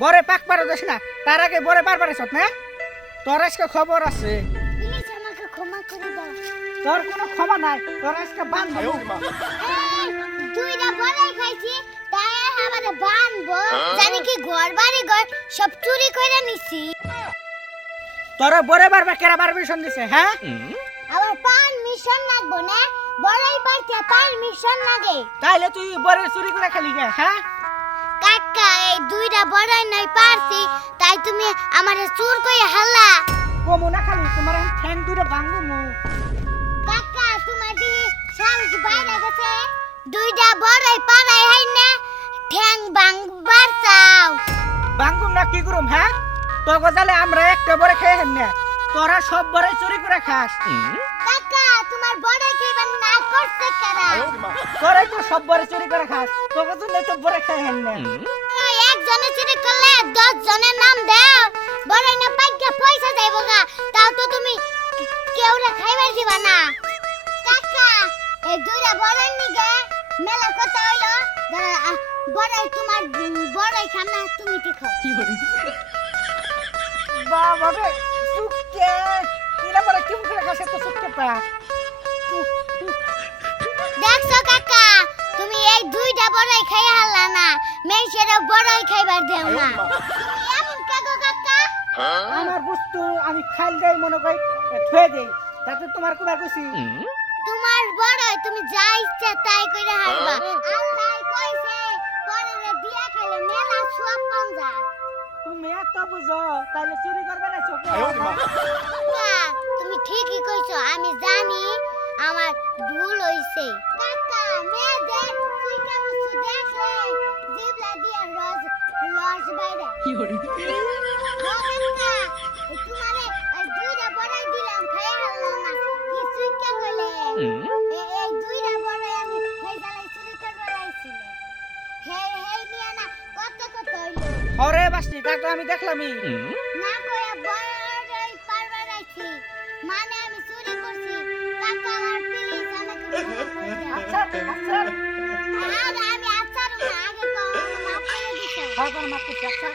বরে পাক পারে দেশ না তার আগে বরে পারবার আছত না তোর আজকে খবর আছে প্লিজ আমাকে ক্ষমা করে দাও। তোর কোনো ক্ষমা নাই তোর আজকে বান্ধব এই, দুইটা বড়াই খাইছি তাই আমারে বানবো জানি কি ঘর বাড়ি ঘর সব চুরি করে নিছি। তোর বরে বারবার কেরা পারমিশন দিছে হ্যাঁ আবার পারমিশন লাগবো না বড়াই পাইতে পারমিশন লাগে। তাইলে তুই বরে চুরি করে খালি গে হ্যাঁ কাকা এই দুইটা বড়াই নাই পারছি তাই তুমি আমারে চুর কই হাল্লা। কমু না খালি তোমার ঠ্যাং দুটো ভাঙবো মু কাকা তোমার দি সাহস বাইরে গেছে দুইটা বড়াই পারাই হাই না ঠ্যাং ভাঙবার চাও। ভাঙবো না কি করুম হ্যাঁ তো গজালে আমরা একটা বরে খেয়ে হেন না তোরা সব বরে চুরি করে খাস কাকা তোমার বড়াই খাইবার না করতে কারা তোরাই তো সব বরে চুরি করে খাস তো গজলে তো বরে খেয়ে হেন না একজনে চুরি করলে 10 জনের নাম দাও বড়াই না পাইকা পয়সা যাইবো গা তাও তো তুমি কেউরা খাইবার দিবা না। কাকা এই দুইটা বড়াই নিগে মেলা কথা হইলো বড়াই তোমার বড়াই খাম না তুমি কি খাও। বাবা রে সুকে ইলা বলে কি মুখে খাসে তো সুকে পা দেখছো কাকা তুমি এই দুইটা বড়াই খাইয়া হারলা না মেয়েছেরা বড়াই খাইবার দেও না। তুমি এমন কাকো কাকা আমার বস্তু আমি খাইল দেই মনে কই থুয়ে দেই তাতে তোমার কোনা কইছি তোমার বড়াই তুমি যা ইচ্ছা তাই কইরা হারবা আল্লাহ কইছে পরে দিয়া খাইলে মেলা সব পাম যা। তুমি এত বুঝো তাইলে চুরি করবে না চোখে কাকা তুমি ঠিকই কইছো আমি জানি আমার ভুল হইছে। কাকা মেয়েদের তুই কেমন দেখলে জিবলা দিয়া রস রস বাইরে তোমারে দুইটা বড়াই দিলাম খাইয়া হারলাম না কিছুই কে কইলে এই দুইটা বড়াই আমি খাই জ্বালাই চুরি করবার আইছিলে হে হে নিয়া না কত কত হইলো হরে বাসনি তা তো আমি দেখলামই না কইয়া বড়াই পারবার আইছি মানে আমি চুরি করছি কাকা আমার প্লিজ আমাকে মাফ করে দাও। আচ্ছা আচ্ছা আর আমি আচার না আগে কম মাফ করে দিছো। হরবার মাপ করছে আচ্ছা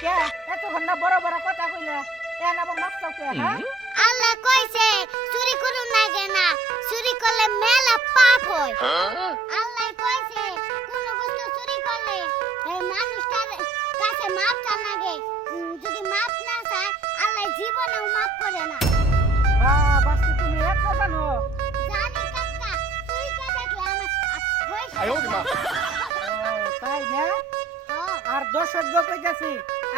কে এত ঘন্টা বড় বড় কথা কইলা এ না বড় মাপ চাও কে হ্যাঁ আল্লাহ কইছে চুরি করুন না না চুরি করলে মেলা পাপ হয়। আল্লাহ কইছে কোন বস্তু চুরি করলে এই মানুষটার কাছে মাপ চান লাগে যদি মাপ না চায় আল্লাহ জীবনেও মাপ করে না। বাসনি তুমি এত জানো জানি কাকা তুই কে দেখলে আমার হইছে তাই না আর দর্শক কইতাছি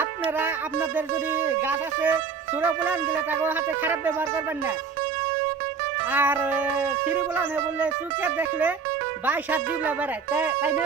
আপনারা আপনাদের যদি গাছ আছে ছোড়া বলান দিলে তাকে হাতে খারাপ ব্যবহার করবেন না আর সিঁড়ি বলান বললে চুকে দেখলে 22 হাত দিবলা বেড়ায় তাই না